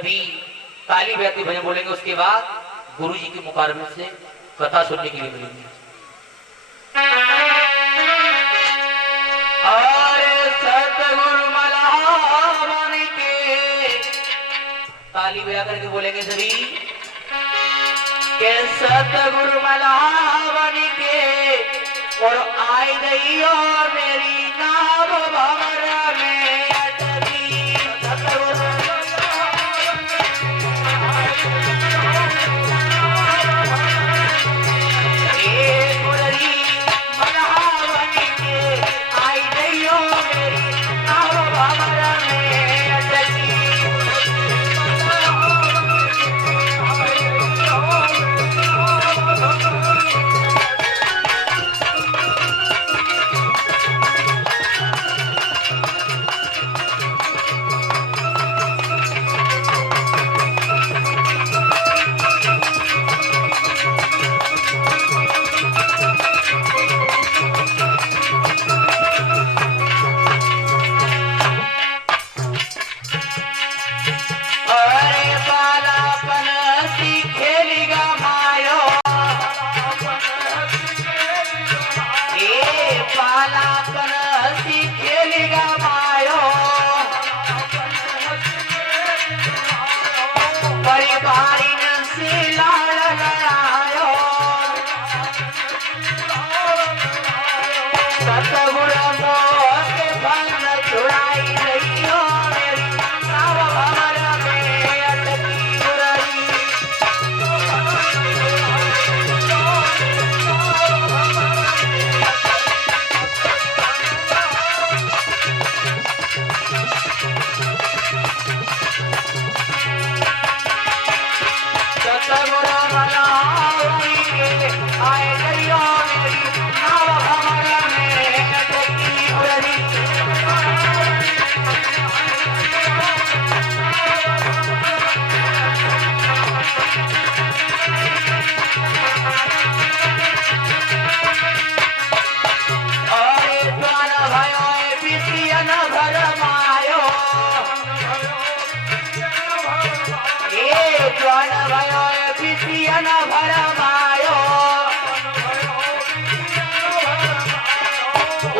सभी ताली बजाते भजन बोलेंगे। उसके बाद गुरु जी के मुकाबले से कथा सुनने के लिए मिलेंगे। और सतगुरु मलावन के ताली बजा करके बोलेंगे सभी के सतगुरु मलावन के और आई दैयो मेरी नाव भंवर में अटकी। सतगुरु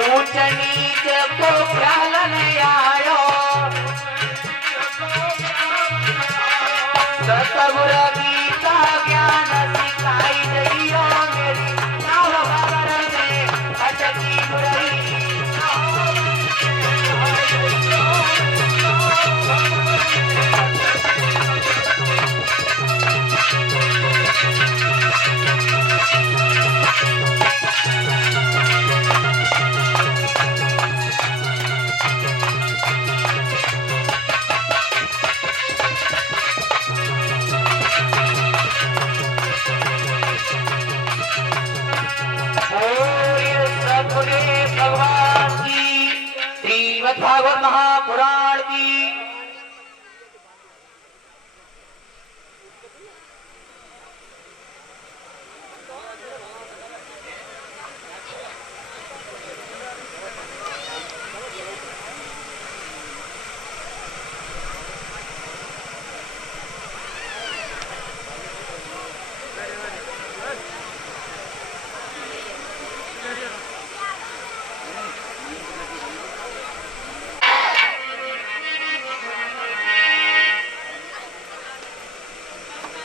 ऊंच नीच को ख्याल नहीं आयो। सतगुरु गीता ज्ञान सिखाई दैयो मेरी नाव भंवर में अटकी बुराई। भगवान की श्रीमद् भागवत महापुराण की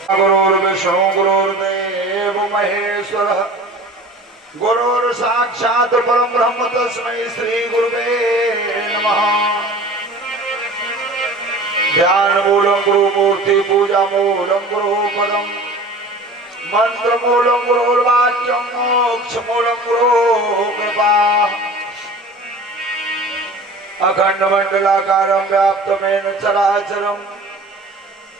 गुरुर्विष्णु गुरुर्देव महेश्वर गुरुर् साक्षात् परम ब्रह्म तस्मै श्री गुरुवे नमः। ध्यान मूलम गुरु मूर्ति पूजा मूलम गुरु पदम मंत्र मूलम गुरुर्वाक्यम मोक्ष मूलम गुरु कृपा। अखंड मंडलाकारं व्याप्तमेन चराचरम्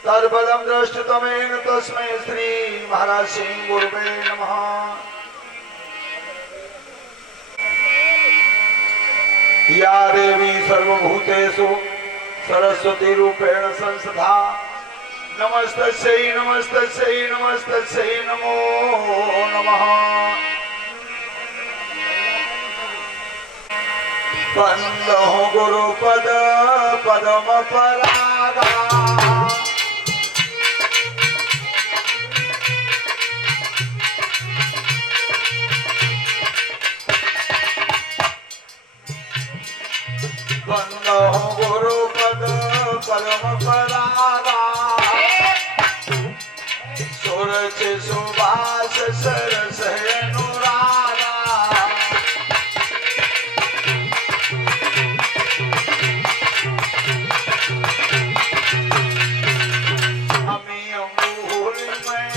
तत्पदं दृष्टतमेन तस्मै श्री महाराज सिंह गुरुवे नमः। या देवी सर्वभूतेषु सरस्वती रूपेण संस्था नमस्तस्यै नमस्तस्यै नमस्तस्यै नमो नमः। बंदो गुरुपद पदम परागा सुबास सरस अनुरागा अमी अंगूल में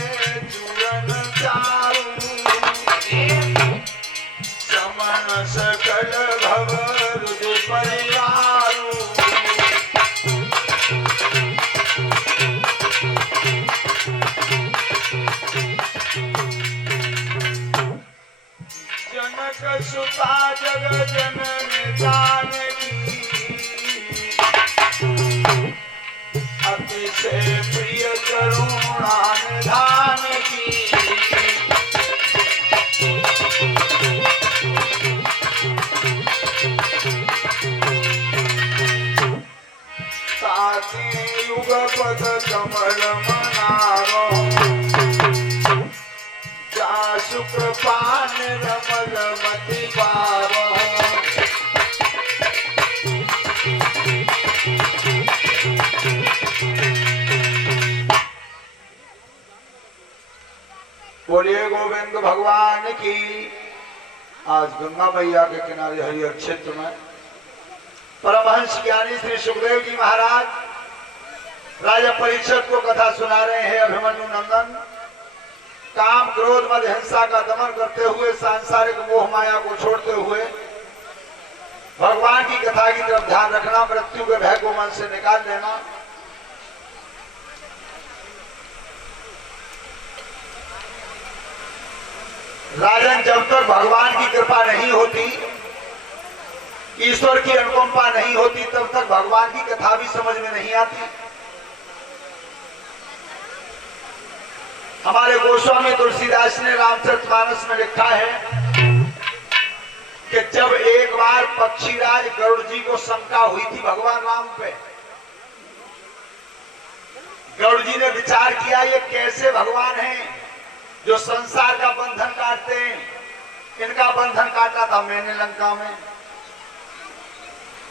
चूरन चारू समन सकल भवर परिवारू जनक सुता जग जनन जानकी अतिशय प्रिय करुणा निधान की साथी युग पद कमल मनारो जा शुक्र पान रमल मति पारो बोलिए गोविंद भगवान की। आज गंगा मैया के किनारे हरिहर क्षेत्र में परमहंस ज्ञानी श्री सुखदेव जी महाराज राजा परीक्षित को कथा सुना रहे हैं। अभिमन्यु नंदन काम क्रोध मद हिंसा का दमन करते हुए सांसारिक मोह माया को छोड़ते हुए भगवान की कथा की तरफ ध्यान रखना, मृत्यु के भय को मन से निकाल देना। राजन, जब तक भगवान की कृपा नहीं होती, ईश्वर की अनुकंपा नहीं होती, तब तक भगवान की कथा भी समझ में नहीं आती। हमारे गोस्वामी तुलसीदास ने रामचरितमानस में लिखा है कि जब एक बार पक्षीराज गरुड़ जी को शंका हुई थी भगवान राम पे, गरुड़ जी ने विचार किया ये कैसे भगवान हैं जो संसार का बंधन काटते हैं। इनका बंधन काटा था मैंने लंका में,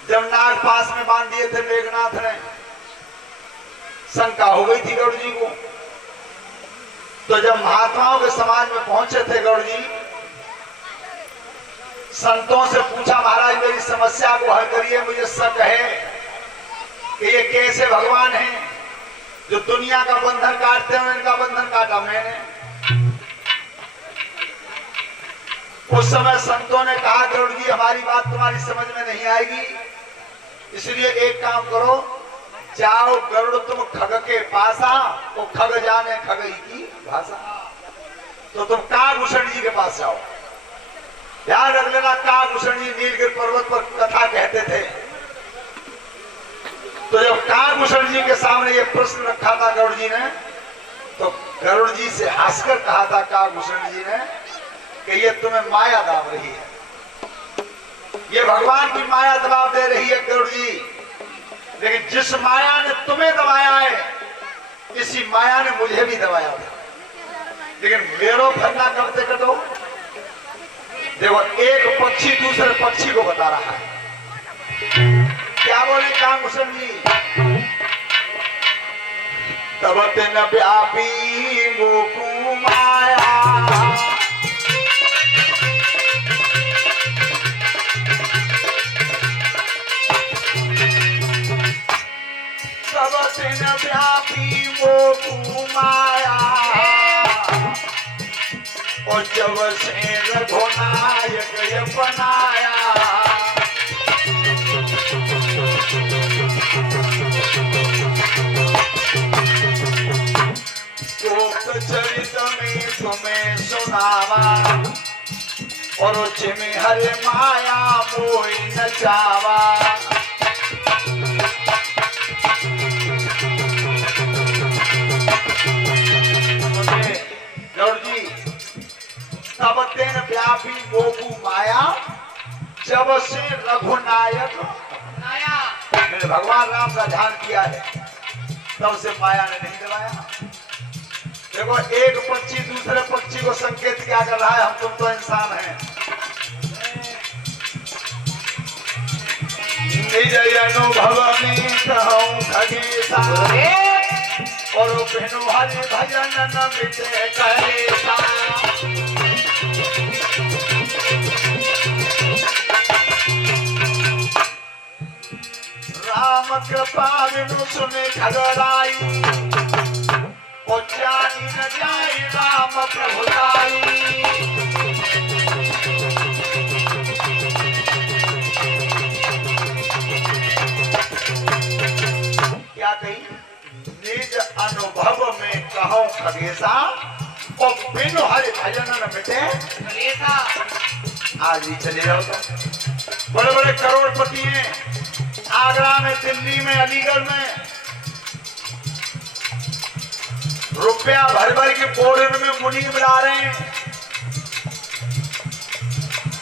जब नाग पास में बांध दिए थे मेघनाथ ने। शंका हो गई थी गरुड़ जी को। तो जब महात्माओं के समाज में पहुंचे थे गरुड़ जी, संतों से पूछा महाराज मेरी समस्या को हल करिए, मुझे शक है कि ये कैसे भगवान हैं जो दुनिया का बंधन काटते हैं। इनका बंधन काटा मैंने। उस समय संतों ने कहा गरुड़ जी हमारी बात तुम्हारी समझ में नहीं आएगी, इसलिए एक काम करो, जाओ गरुड़ तुम खग के पासा, वो खग जाने खगई की भाषा, तो तुम कागभूषण जी के पास जाओ। ध्यान रख लेना, कागभूषण जी नीलगिरि पर्वत पर कथा कहते थे। तो जब कागभूषण जी के सामने ये प्रश्न रखा था गरुड़ जी ने, तो गरुड़ जी से हंसकर कहा था कागभूषण जी ने कि ये तुम्हें माया दाब रही है, ये भगवान की माया दबाव दे रही है गरुड़ जी। लेकिन जिस माया ने तुम्हें दबाया है, इसी माया ने मुझे भी दबाया था, लेकिन मेरो फरना करते कटो। देखो एक पक्षी दूसरे पक्षी को बता रहा है, क्या बोले कागभूषण जी, तब तेन व्यापी मोकू माया, तब तेन व्यापी मोकू माया, और जब से रघुनायक बनाया, चरित में तुम्हें सुनावा, और में हरे माया मोई नचावा। गरुड़ जी, तब तेन व्यापी मोकू माया, जब से रघुनायक बनाया, मैंने भगवान राम का ध्यान किया है, तब से माया ने नहीं दबाया। देखो एक पक्षी दूसरे पक्षी को संकेत क्या कर रहा है, हम तुम तो इंसान हैं। निज अनुभव में कहूं खगेशा, और बिनु हरि भजन न मिटे कलेसा। राम कृपा बिनु सुने घबराई, और जानी न जाई राम प्रभुताई। क्या कही? निज अनुभव में कहूं खगेसा, और बिनु हरि भजन न मिटे कलेसा। आज ही चले जाओ तो बड़े बड़े करोड़पति हैं, आगरा में, दिल्ली में, अलीगढ़ में रुपया भर भर के बोरन में मुनि मिला रहे हैं।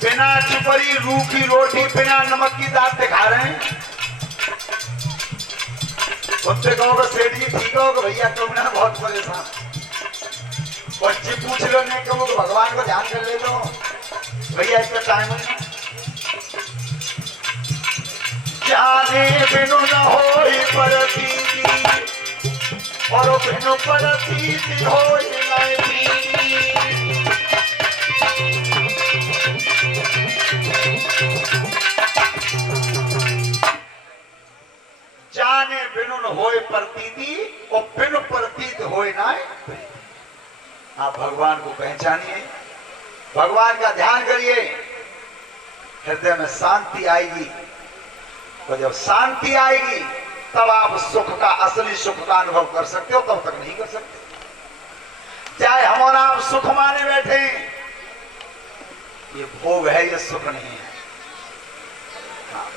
बिना चुपरी रूखी रोटी, बिना नमक की दाल दिखा रहे हैं। उनसे कहोगे सेठ जी ठीक हो, भैया तुम ना बहुत परेशान। बच्चे पूछ लो, नहीं कहोगे भगवान को ध्यान कर ले लो, भैया इसका टाइम है। जाने बिनु न होई परतीति, और बिनु परतीति होई न प्रीति। जाने बिनु न होई प्रतीति, और बिनु प्रतीत होई न प्रीति। आप भगवान को पहचानिए, भगवान का ध्यान करिए, हृदय में शांति आएगी। तो जब शांति आएगी तब आप सुख का, असली सुख का अनुभव कर सकते हो, तब तक नहीं कर सकते। चाहे हम और आप सुख माने बैठे, ये भोग है, ये सुख नहीं है। हाँ।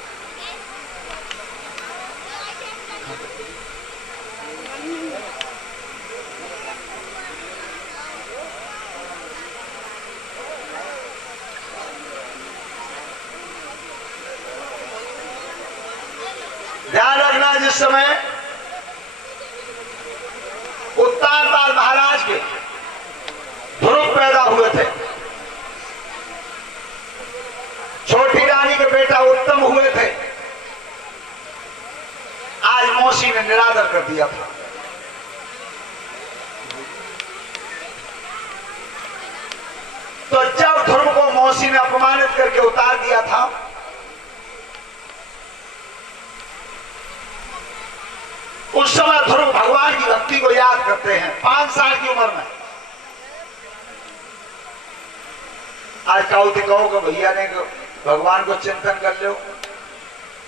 ध्यान रखना, जिस समय उत्तानपाल महाराज के ध्रुव पैदा हुए थे, छोटी रानी के बेटा उत्तम हुए थे, आज मौसी ने निरादर कर दिया था। तो जब ध्रुव को मौसी ने अपमानित करके उतार दिया था, उस समय ध्रुव भगवान की भक्ति को याद करते हैं। 5 साल की उम्र में आज कहो भैया ने भगवान को चिंतन कर लो।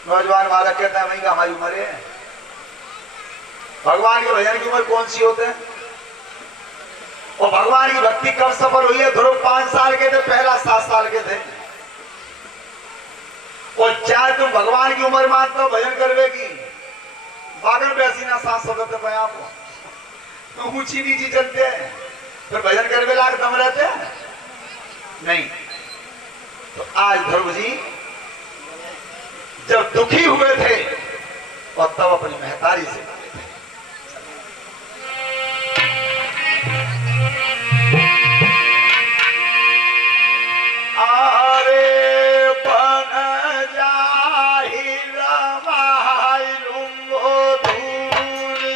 नौजवान बालक कहता है वही हमारी उम्र है, भगवान के भजन की उम्र कौन सी होते हैं? और भगवान की भक्ति कब सफल हुई है? ध्रुव 5 साल के थे, पहला 7 साल के थे। और चाहे तुम भगवान की उम्र मानते हो भजन करवे की, बागन बैसी ना सांस सदते पे आपको तो ऊंची नीची चलते हैं, फिर भजन करवे लाग दम रहते हैं नहीं। तो आज ध्रुव जी जब दुखी हुए थे और तब अपनी महतारी से बोले थे, आरे बन जाहि रमाई लुंगो धूरी।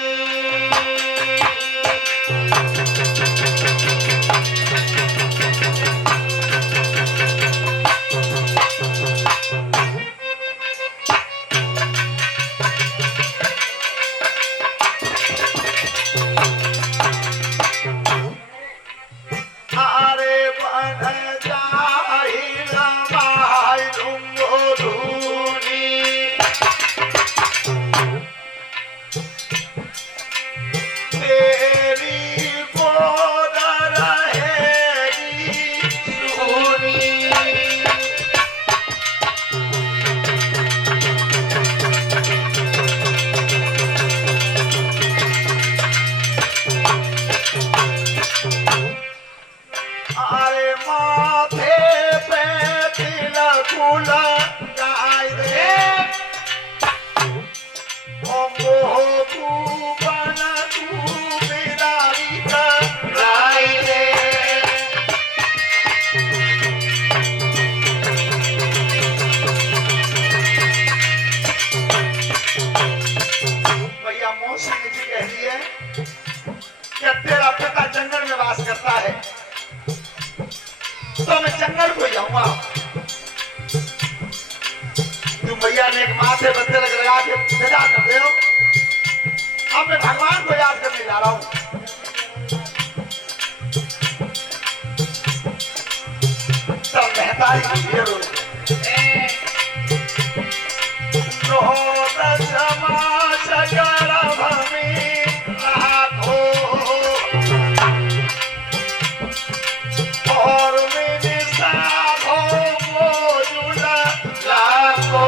आरे बन जाहि रमाई लुंगो धूरी। तेरी गोद रहेगी सूनी। अरे माथे पे तिलक लगाए रे, ओ मोह तू बन तू कि तेरा पिता जंगल में वास करता है, तो मैं जंगल को जाऊंगा। तुम भैया ने एक माथे पर तिलक लगा के विदा कर दे। अब मैं भगवान को याद करने जा रहा हूं। तब महतारी की रो और मैंने साधो मोजुला लाखो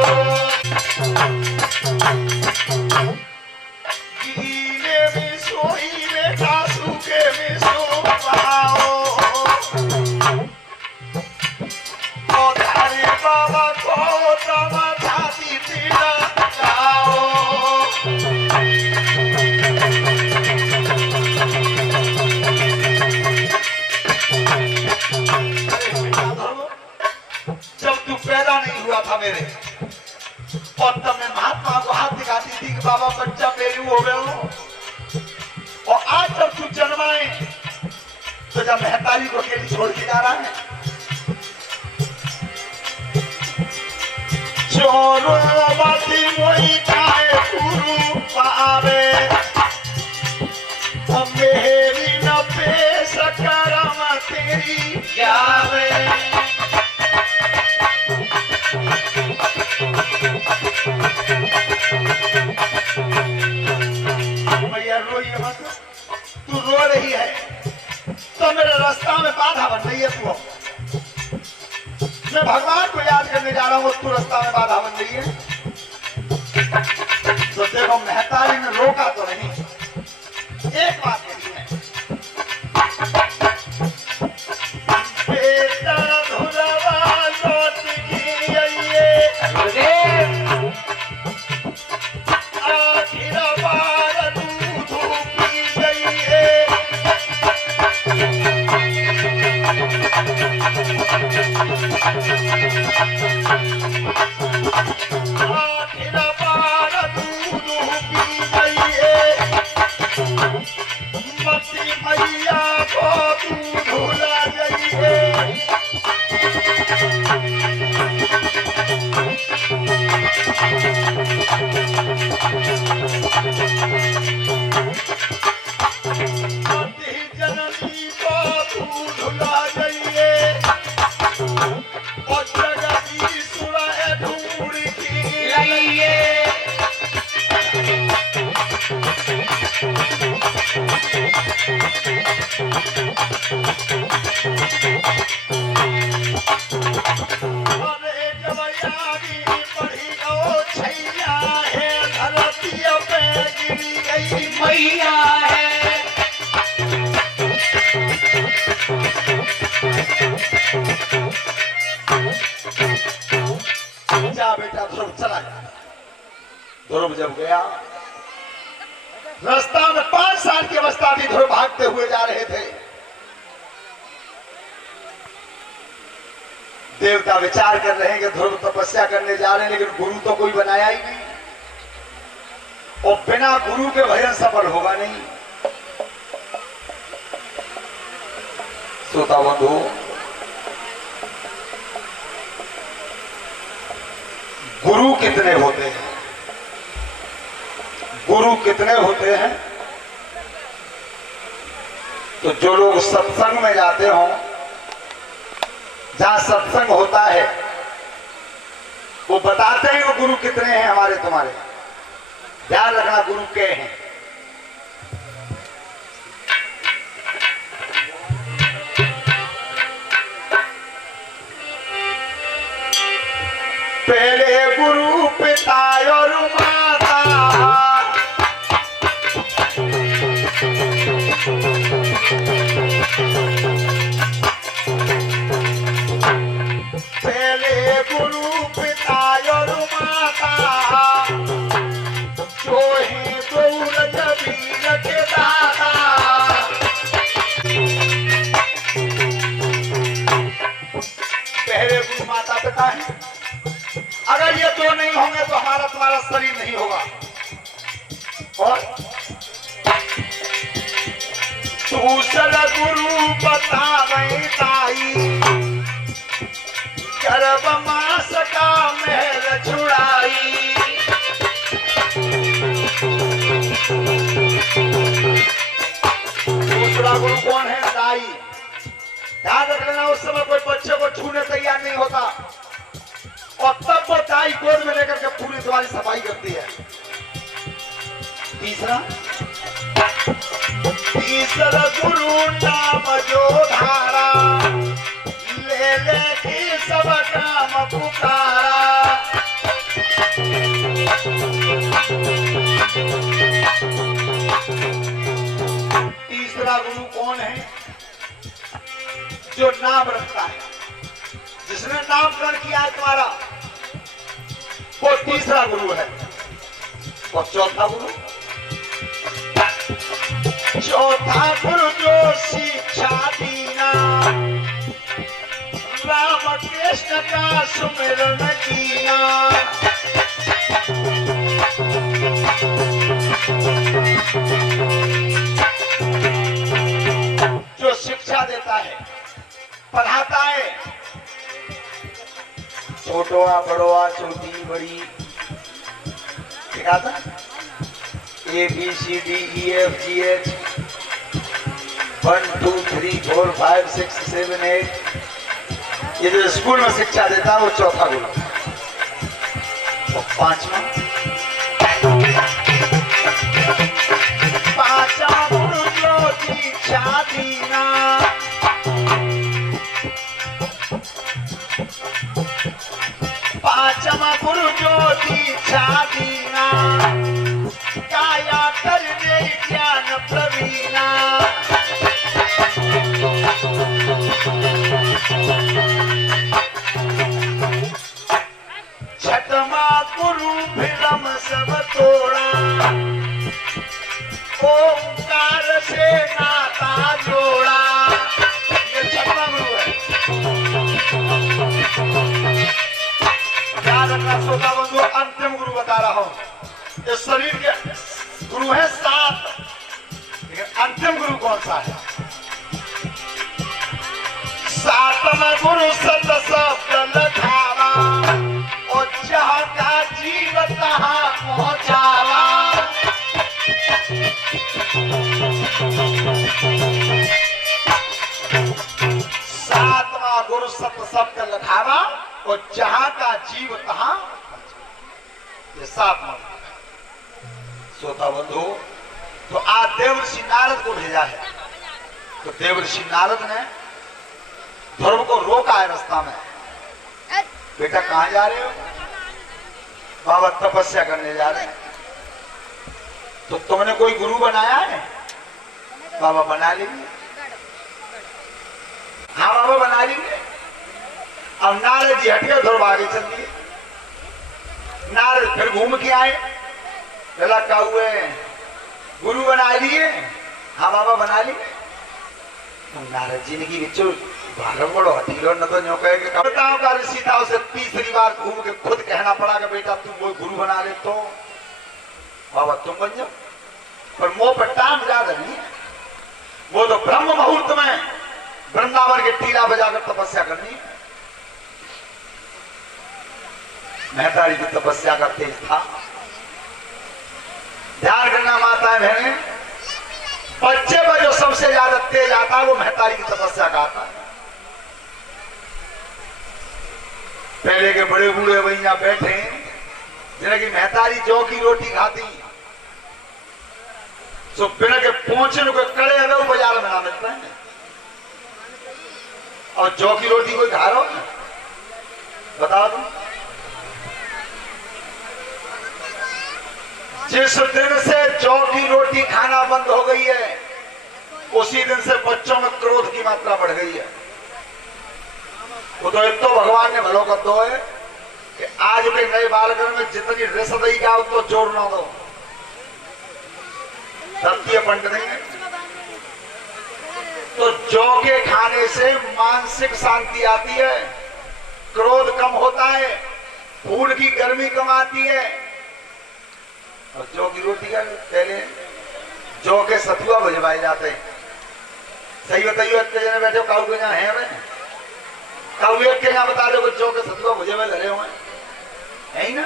गीले में सोई बेटा सूखे में सो पाओ और हरे बाबा को तब छाती पीला लाओ। जब तू पैदा नहीं हुआ था मेरे, और तब मैं महात्मा को हाथ दिखाती थी कि बाबा बच्चा मेरी हो गए हो, और आज जब तू जन्माए तो जब महतारी को अकेली छोड़ के जा रहा है। चोरवती मोई काहे गुरु पावे, मेरी न पेश करम तेरी जावे। तू रो रही है तो मेरे रास्ता में बाधा बन रही है। तू मैं भगवान को याद करने जा रहा हूँ, तू रास्ता में बाधा बन रही है। तो देखो महतारी ने रोका तो नहीं, एक बात कही है, बेटा धुलवा लौट की आइए, आखिर बार दूध पी जाइए। आखिर बार दूध पी जाइए, मती मैया को तू भुला जाइए। जननी को तू भुला जाइए, और जगदीश्वर ढूंढ की लाइए। अरे जवयानी पढ़ी ओ छैया है, धरती पे गिरी गई मैया है। जा बेटा ध्रुव चला जा। ध्रुव जब गया, रास्ता में 5 साल की अवस्था थी, ध्रुव भागते हुए जा रहे थे। देवता विचार कर रहे हैं कि ध्रुव तपस्या करने जा रहे हैं, लेकिन गुरु तो कोई बनाया ही नहीं, और बिना गुरु के भजन सफल होगा नहीं। श्रोता बंधु, गुरु कितने होते हैं? गुरु कितने होते हैं? तो जो लोग सत्संग में जाते हो, जहां सत्संग होता है, वो बताते हैं वो गुरु कितने हैं हमारे तुम्हारे। ध्यान रखना गुरु के हैं। पहले गुरु पिता और माता, पहले गुरु पिता और माता, जो ही दौड़ कुशल गुरु बतावे ताई, गर्भ मास का महल छुड़ाई। दूसरा गुरु कौन है? दाई। ध्यान रख लेना, उस समय कोई बच्चे को छूने तैयार नहीं होता, और तब वो दाई गोद में लेकर के पूरी तुम्हारी सफाई करती है। तीसरा गुरु नाम जो धारा, ले ले की सब काम पुकारा। तीसरा गुरु कौन है? जो नाम रखता है, जिसने नामकरण किया है तुम्हारा, वो तीसरा गुरु है। और चौथा गुरु जो शिक्षा दीना, राम कृष्ण का सुमिरन कीना। जो शिक्षा देता है, पढ़ाता है, छोटोआ बड़ोआ छोटी बड़ी सिखाता, ABCDEFGH 1 2 3 4 5 6 7 8, ये जो स्कूल में शिक्षा देता है वो चौथा गुरु। और पांचवा गुरु जो दीक्षा दीना, पांचवा गुरु जो दीक्षा दीना, काया करने ज्ञान प्रवीणा। छठवा गुरु भ्रम सब तोड़ा, ओंकार से नाता जोड़ा। ये छठवा गुरु है। याद रखना श्रोता बंधु, अंतिम गुरु बता रहा हूं। इस शरीर के गुरु है 7, लेकिन अंतिम गुरु कौन सा है? 7वां गुरु सत शब्द लखावा, और जहां का जीव तहां पहुंचावा। 7वां गुरु सत शब्द लखावा, और जहां का जीव तहां। ये 7वां श्रोता बंधु, तो आज देवर्षि नारद को भेजा है। तो देवर्षि नारद ने ध्रुव को रोका है रास्ता में, बेटा कहां जा रहे हो? बाबा तपस्या करने जा रहे हैं। तो तुमने कोई गुरु बनाया है? बाबा बना लेंगे। हाँ बाबा बना लेंगे। अब नारद जी हट गए, ध्रुव आगे चल दिए। नारद फिर घूम के आए, लला का हुए गुरु बना लिए? हाँ बाबा बना लिए। तो नारद जी ने की बिच्चू भागम बड़ो हटीलो न तो न्यों कहे कि बताओ का ऋषि था, उसे तीसरी बार घूम के खुद कहना पड़ा कि बेटा तुम वो गुरु बना ले। तो बाबा तुम बन जाओ, पर मोह पर टाइम ज्यादा नहीं है। वो तो ब्रह्म मुहूर्त में वृंदावन के टीला बजाकर तपस्या करनी है। मेहतारी की तपस्या का तेज था। ध्यान करना माता बहने, बच्चे पर जो सबसे ज्यादा तेज आता है वो मेहतारी की तपस्या का आता है। पहले के बड़े बूढ़े भैया बैठे, जिन्हें की मेहतारी जौ की रोटी खाती, तो बिना के पहुंचे को कड़े अगर वो बाजार में ना मिलता है। और जौ की रोटी कोई खा रहा हो? बताओ तुम। जिस दिन से जौ की रोटी खाना बंद हो गई है, उसी दिन से बच्चों में क्रोध की मात्रा बढ़ गई है। वो तो एक तो भगवान ने भलो कर दो है कि आज के नए बालक में जितनी रस दही का तो जोर ना दो, धरती पंडित नहीं है। तो जौ के खाने से मानसिक शांति आती है, क्रोध कम होता है, खून की गर्मी कम आती है। और जौ की रोटी का पहले जौ के सतुआ भजवाए जाते हैं, सही बताइयो, इतने जने बैठे हो, काऊ के यहाँ है मैं काऊ एक के यहाँ बता दो बच्चों के सतुआ भुजे में धरे हुए है ही ना।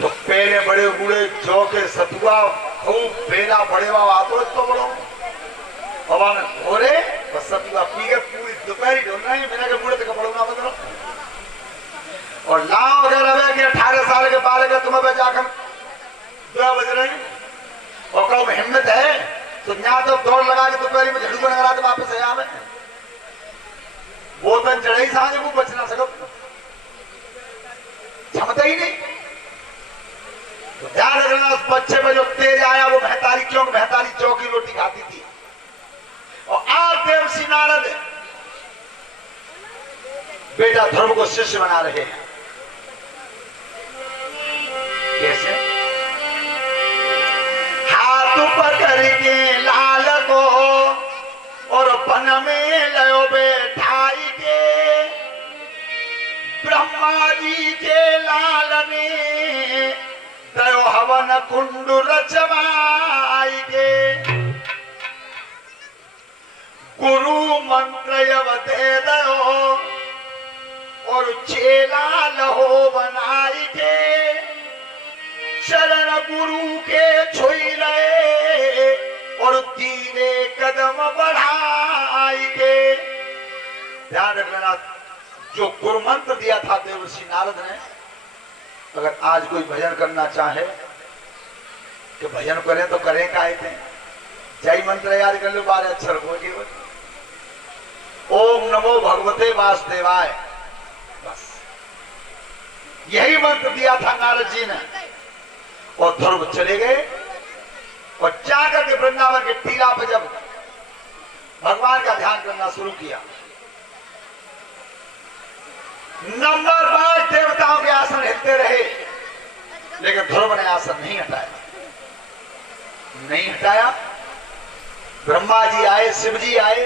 तो पहले बड़े बूढ़े जौ के सतुआ खूब पहला बड़े बाबा तो इतना बड़ो बाबा ने घोरे बस सतुआ पी के पूरी दोपहरी ढूंढना है बिना के बूढ़े तक कपड़ों ना बदलो। और लाओ अगर रवे कि 18 साल के बाल का तुम्हें पे जाकर 2 बज रहे और कहो हिम्मत है तो यहाँ तो दौड़ लगा के दोपहरी में झड़ू लगा तो वापस आया में वो तो चढ़ाई सांझ को बच ना सको, क्षमता ही नहीं। तो ध्यान रखना उस बच्चे में जो तेज आया वो महतारी क्यों, महतारी जौ की रोटी खाती थी। और आज देवर्षि नारद बेटा ध्रुव को शिष्य बना रहे हैं। कैसे? हाथ पकड़ के लाल को और बन में लयो बैठाई के, ब्रह्मा जी के लाल ने दयो हवन कुंड रचवाई के, गुरु मंत्र दे दयो और चेला लहो बनाई के, शरण गुरु के छुई ले और 3 कदम बढ़ाई के। ध्यान रखना जो गुरु मंत्र दिया था देवर्षि नारद ने, अगर आज कोई भजन करना चाहे कि भजन करें तो करें काहे थे, जय मंत्र याद कर लो 12 अक्षर को केवल ओम नमो भगवते वासुदेवाय, बस यही मंत्र दिया था नारद जी ने। और ध्रुव चले गए और जाकर के वृंदावन के टीला पर जब भगवान का ध्यान करना शुरू किया, नंबर 5 देवताओं के आसन हिलते रहे लेकिन ध्रुव ने आसन नहीं हटाया, नहीं हटाया। ब्रह्मा जी आए, शिव जी आए,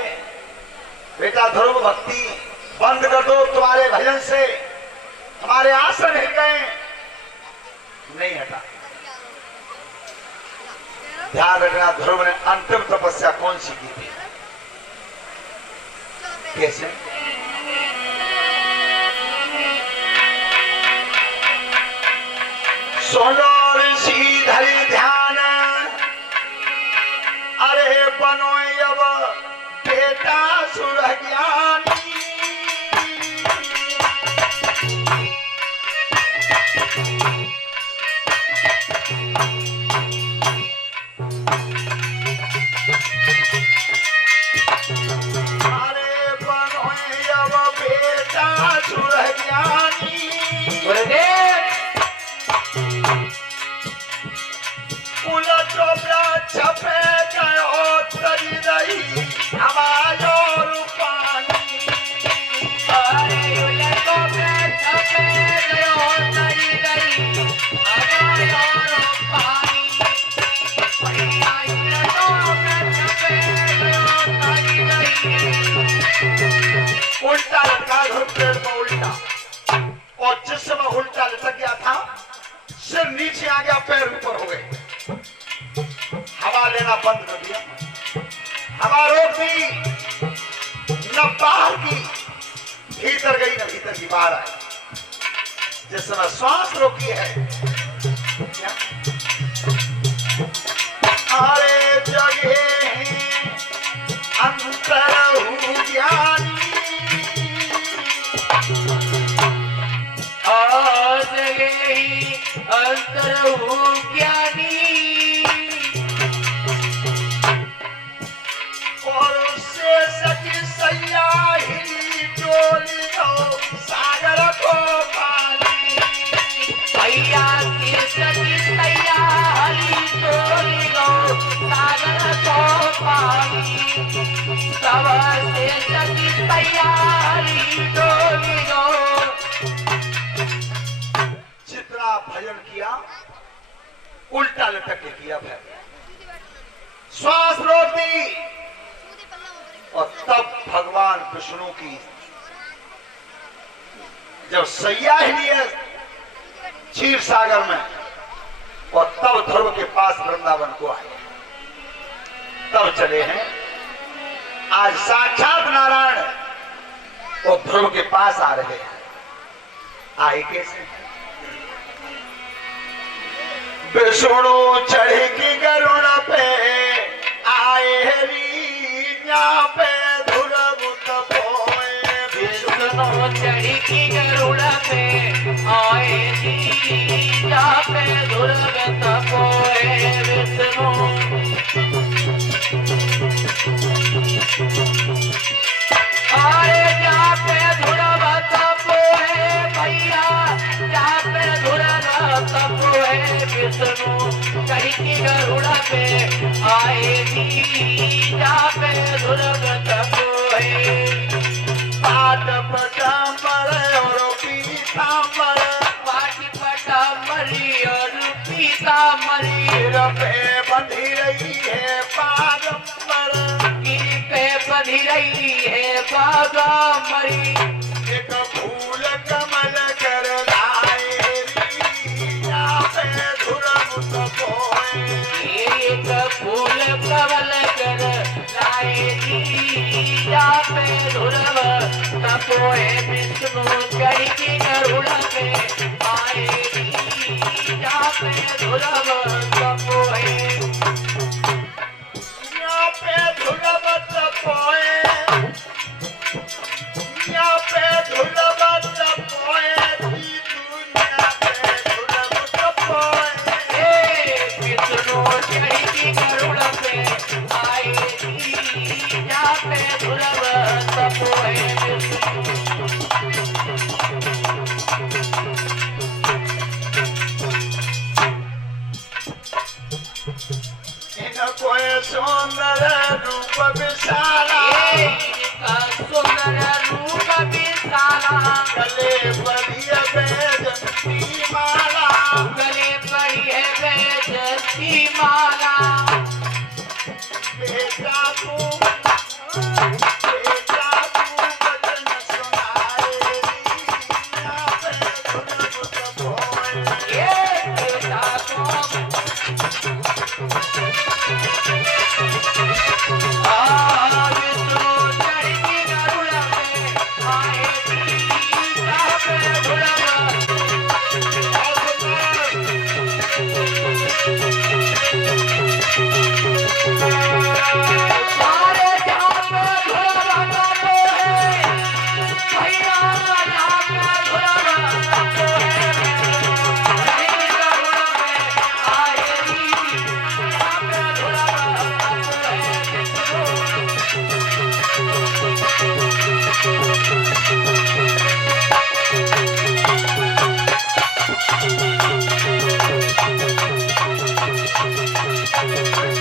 बेटा ध्रुव भक्ति बंद कर दो, तुम्हारे भजन से हमारे आसन हिल गए, नहीं हटा। ध्यान रखना ध्रुव ने अंतिम तपस्या कौन सी की थी, कैसे? सोनो ऋषि धरि ध्यान, अरे बनो अब बेटा सुर ज्ञानी, छपे गयो तरी रही हमारो रूपानी, अरे उलटो पे छपे गयो तरी रही हमारो रूपानी, भैया उलटो पे छपे गयो तरी रही। उल्टा लटका पेड़ को उल्टा, और जिस समय उल्टा लटक गया था सिर नीचे आ गया, पैर ऊपर हो गए, हवा लेना बंद कर दिया, हवा रोक दी, न बाहर की भीतर गई न भीतर की बाहर आई। जिस समय श्वास रोकी है क्या? अरे जगे अंतर ज्ञानी, जगे अंतर ज्ञानी, सैया हिली डोली दो सागर को पानी, भैया की सखी सैया हिली डोली दो सागर को पानी, तब से सखी सैया हिली डोली दो। जितना भजन किया उल्टा लटक के किया, श्वास रोक दी, और तब भगवान विष्णु की जब सैया हिली है क्षीर सागर में, और तब ध्रुव के पास वृंदावन को आए। तब चले हैं। आज साक्षात नारायण वो ध्रुव के पास आ रहे हैं। आए कैसे? विष्णु चढ़ी की गरुड़ पे आए रीना पे ध्रुव तपोए। विष्णु चढ़ी की गरुड़ पे आए रीना पे ध्रुव तपोए। विष्णु आए जा पे ध्रुव तपोए भैया, जा पे ध्रुव तपोए। विष्णु चढ़ी की गरुड़ पे आए रीना पे ध्रुव तपोए। पाट पटाम्बर और पीताम्बर, पाट पटाम्बरी और पीताम्बरी पे बंधी रही है पागम्बर। गिर पे बंधी रही है बागाम्बरी। एक फूल कमल कर लाए रीना पे ध्रुव तपोए। एक फूल कमल कर लाए रीना पे ध्रुव तपोए। विष्णु चढ़ी की गरुड़ पे आए रीना पे ध्रुव तपोए। यहाँ पे ध्रुव तपोए, यहाँ पे ध्रुव तपोए, दुनिया पे ध्रुव तपोए। विष्णु चढ़ी की गरुड़ पे आए रीना पे ध्रुव तपोए। इनको सुंदर रूप विशाला, इनका सुंदर रूप विशाला। गले बढ़िया बैजंती माला, गले पड़ी है बैजंती माला। बेटा तू वचन सुनाए रीना पे ध्रुव तपोए। ये बेटा को विष्णु चढ़ी की गरुड़ पे आए रीना पे ध्रुव। सारे जहां पे ध्रुव तपोए भैया, जहां पे ध्रुव तपोए। चढ़ी की गरुड़ पे आए रीना पे ध्रुव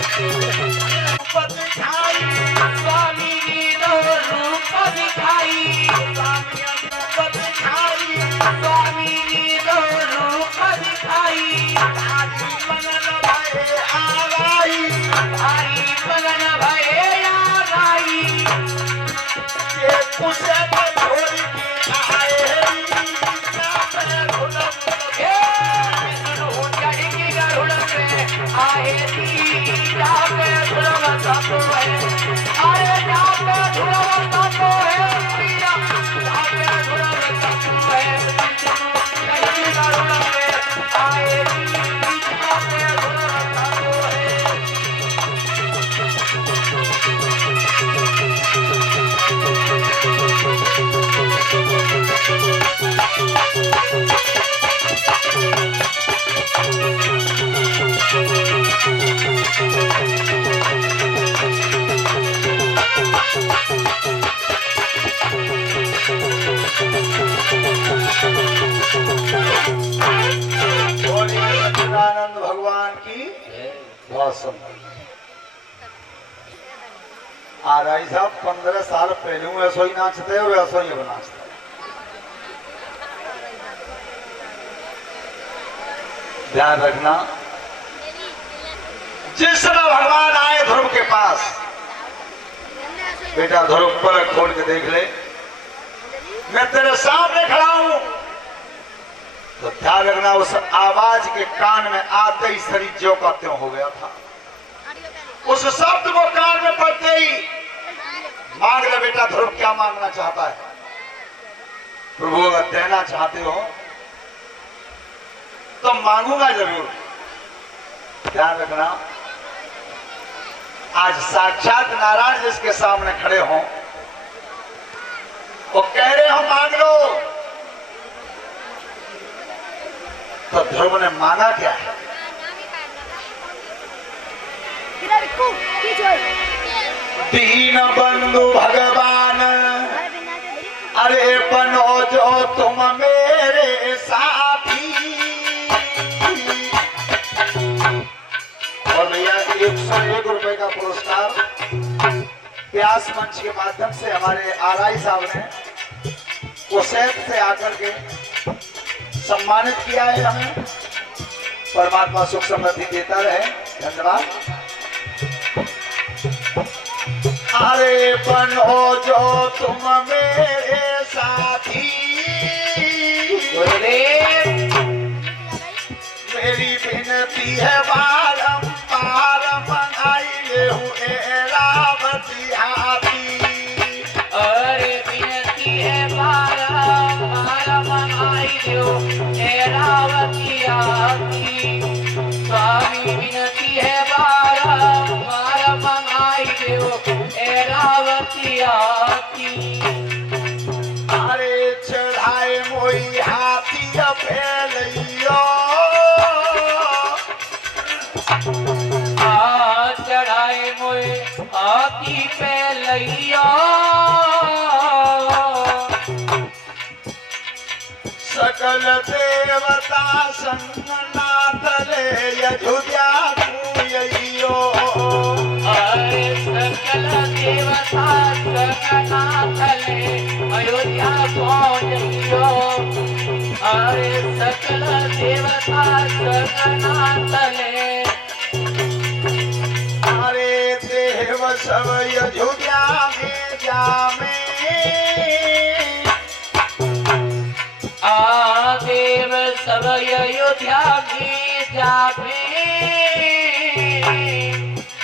रूप दिखाई, स्वामी जी दो रूप दिखाई। रूप दिखाई, स्वामी जी दो रूप दिखाई। आदि मनन भये आवाई। भारी मगन भये आई। ये कुशे पे छोड़ के आए रीना पे ध्रुव तपोए। विष्णु चढ़ी की गरुड़ पे आए रीना पे ध्रुव तपोए। अरे जा पे ध्रुव तपोए भैया, जा पे ध्रुव तपोए। विष्णु चढ़ी की गरुड़ पे आए रीना पे ध्रुव तपोए। बोलिए सच्चिदानंद भगवान की बहुत सुंदर। आ रही साहब 15 साल पहले हूँ ऐसा ही नाचते और ऐसा ही अब नाचते। ध्यान रखना, जिस समय भगवान आए ध्रुव के पास, बेटा ध्रुव पलक खोल के देख ले, मैं तेरे सामने खड़ा हूं। तो ध्यान रखना, उस आवाज के कान में आते ही शरीर ज्यों का त्यों हो गया था। उस शब्द को कान में पड़ते ही मांग ले बेटा ध्रुव, क्या मांगना चाहता है? प्रभु अगर देना चाहते हो तो मांगूंगा जरूर। ध्यान रखना, आज साक्षात नारायण जिसके सामने खड़े हों वो कह रहे हो मांग लो, तो ध्रुव ने मांगा क्या है? दीन बंधु भगवान, अरे बनो जो तुम मेरे साथी। और भैया 101 रुपए का पुरस्कार व्यास मंच के माध्यम से हमारे आरआई साहब ने कुसैत से आकर के सम्मानित किया है हमें। परमात्मा सुख समृद्धि देता रहे, धन्यवाद। अरे बनो जो तुम मेरे साथी, मेरी विनती है बारंबार मंगाई ले रावती हाथी। अरे विनती है बारंबार मंगाई ले रावती हाथी। स्वामी विनती है बारंबार मंगाई ले रावती हाथी। अरे चढ़ाए मोई हाथी फैलियो, चढ़ाए मोए हाथी पे लैया। सकल देवता संग नाथ ले अयोध्या कुइयो। अरे सकल देवता संग नाथ ले अयोध्या पहुँचियो। अरे सकल देवता संग नाथ ले, अरे देव सब अयोध्या में जामे, देव सब अयोध्या में जावे।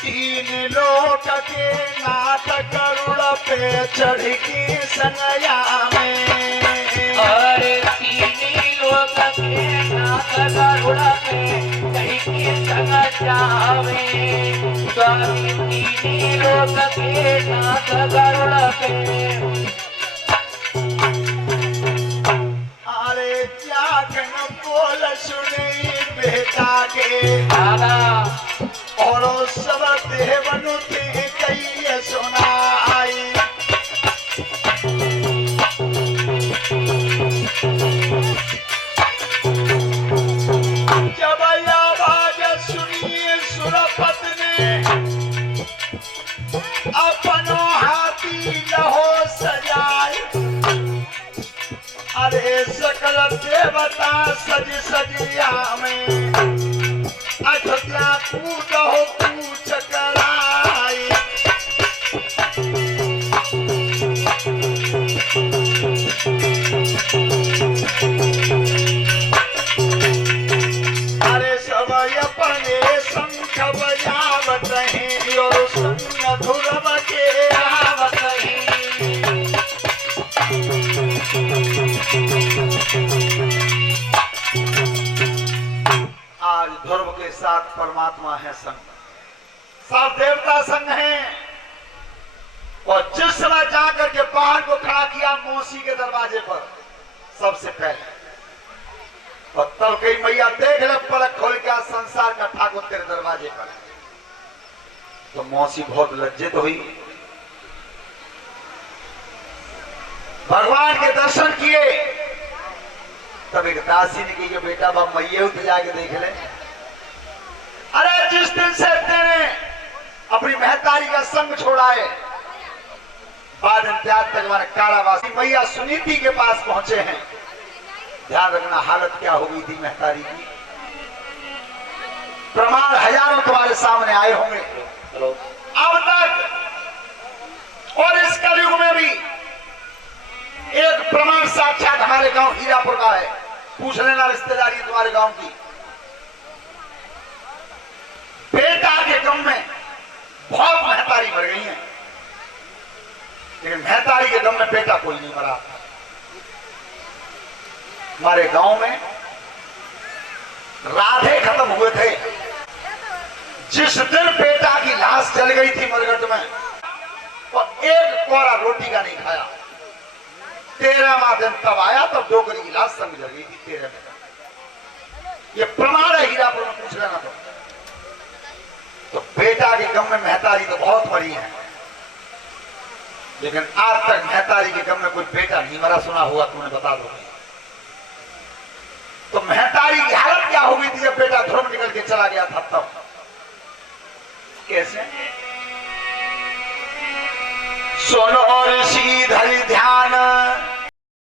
तीन लोक के नाथ गरुड़ पे चढ़ के सनया में। अरे तीन लोक के नाथ गरुड़ पे चढ़ के संग जावे। स्वामी तीन लोक के नाथ गरुड़ पे, अरे जागन बोल सुने बेटा के दादा और सब देवनु ते कई सुनाई। जब आवाज सुनिए सुरपत ने अपनो हाथी लहो सजाए। अरे सकल देवता सज सजिया में अयोध्या कूद हो कूच कराई। अरे सब अपने शंख बजावत हैं और संग धुरव के आवत हैं। आज ध्रुव के साथ परमात्मा है संग, सब देवता संग हैं। और जिस समय जाकर के पहाड़ को खड़ा किया मौसी के दरवाजे पर सबसे पहले, और तब कई मैया देख ले पलक खोल के संसार का ठाकुर तेरे दरवाजे पर। तो मौसी बहुत लज्जित हुई, भगवान के दर्शन किए। तब एक दासी ने कही बेटा बाप मैये उठ जाके देख ले। अरे जिस दिन से तेने अपनी महतारी का संग छोड़ा है, बाद इंतजार तक हमारे कारावासी मैया सुनीति के पास पहुंचे हैं। ध्यान रखना हालत क्या हो गई थी महतारी की। प्रमाण हजारों तुम्हारे सामने आए होंगे अब तक, और इस कलयुग में भी एक प्रमाण साक्षात हमारे गांव हीरापुर का है। पूछ लेना रिश्तेदारी तुम्हारे गांव की। बेटा के गम में बहुत महतारी मर गई हैं, लेकिन महतारी के गम में बेटा कोई नहीं मरा। हमारे गांव में राधे खत्म हुए थे, जिस दिन बेटा की लाश जल गई थी मरघट में, और एक कोरा रोटी का नहीं खाया। 13वां दिन तब आया, तब डोकरी की लाश संग जल गई थी 13वें दिन। ये प्रमाण है, हीरापुर में पूछ लेना। तो बेटा के गम में महतारी तो बहुत मरी है, लेकिन आज तक महतारी के गम में कोई बेटा नहीं मरा। सुना हुआ तुमने, बता दो। तो महतारी की हालत क्या हो गई थी जब बेटा धर्म निकल के चला गया था? तब कैसे? सुनो ऋषि